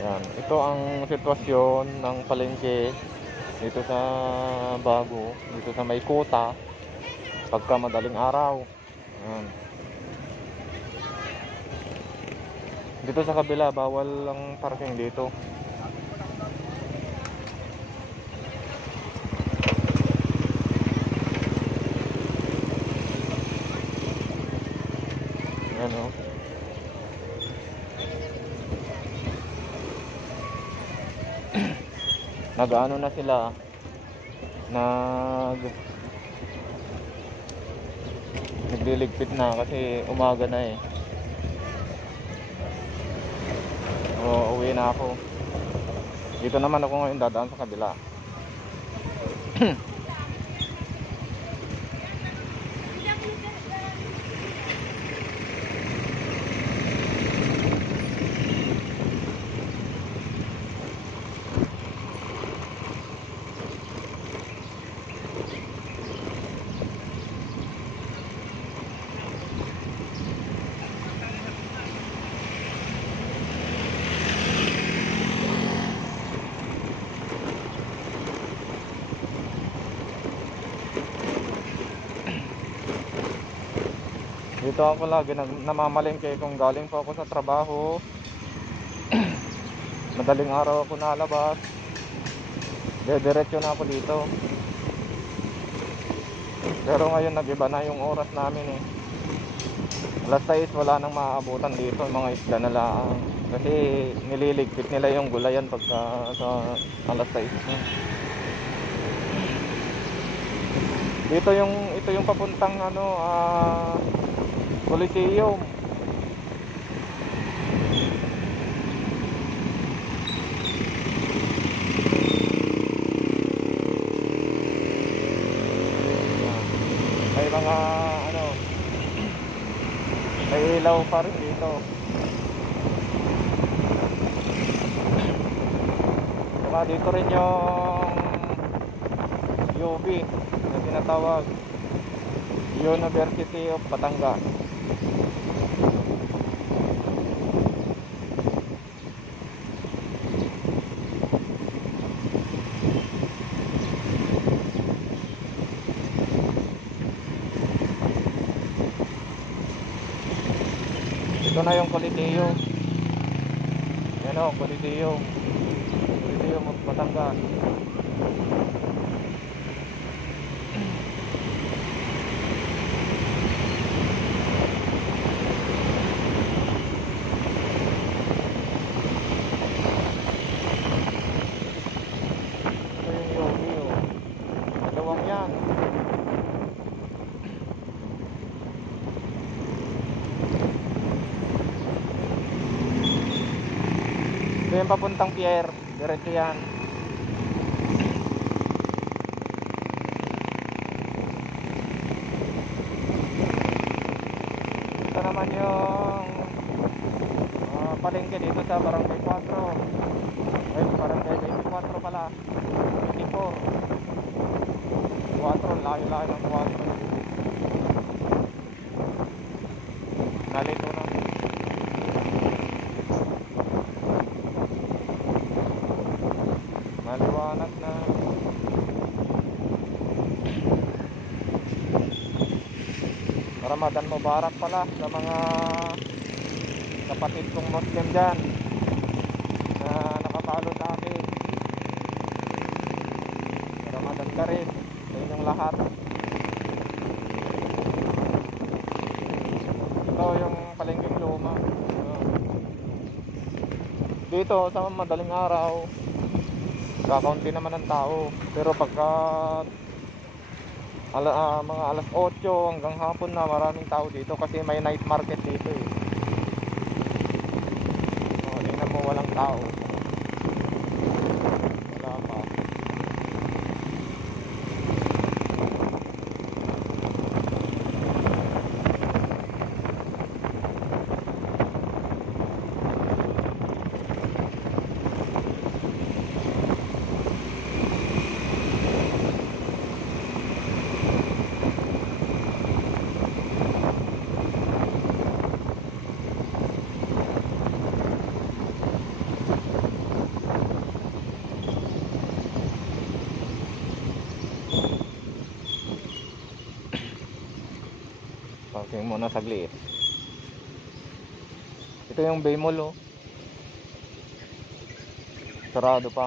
Yan. Ito ang sitwasyon ng palengke dito sa Bago, dito sa Maykota pagka madaling araw. Yan. Dito sa kabila, bawal ang parking dito. Yan o. Nag-ano na sila nag nagliligpit na kasi umaga na eh. O, uwi na ako. Dito naman ako ngayon dadaan sa kabila. Dito ako lagi namamalengke kung galing pa ako sa trabaho. Madaling araw ako nalabas. Dediretso na ako dito. Pero ngayon nag-iba na yung oras namin eh. Alas 6 wala nang maaabutan dito mga isla na lang. Kasi nililigpit nila yung gulayan pagka sa alas 6 na. Dito yung ito yung papuntang ano ah Coliseum. May mga ano may ilaw pa rin dito. Saka dito rin yung UB na tinatawag University of Batangas. Ito na yung Coliseo. Yan o, Coliseo. Coliseo Batangas. Ito yung yogi o. Dalawang yan. Ito papuntang pier. Diretso yan. Ito naman yung ah, palengke dito sa Barangay 4. Ay, Barangay 24 pala. 24. 4, layo-layo ng 4. Nalito na. Maliwanag na. Ramadan Mubarak pala sa mga kapatid kong Muslim dyan na nakapalo sa akin. Ramadan ka rin sa inyong lahat. Ito yung palengking luma. Dito sa madaling araw, kakaunti naman ng tao. Pero pagka ala, ah, mga alas 8 hanggang hapon na maraming tao dito kasi may night market dito eh. Oh, tingnan mo walang tao. Parking muna saglit. Ito yung Baymol oh. Sarado pa.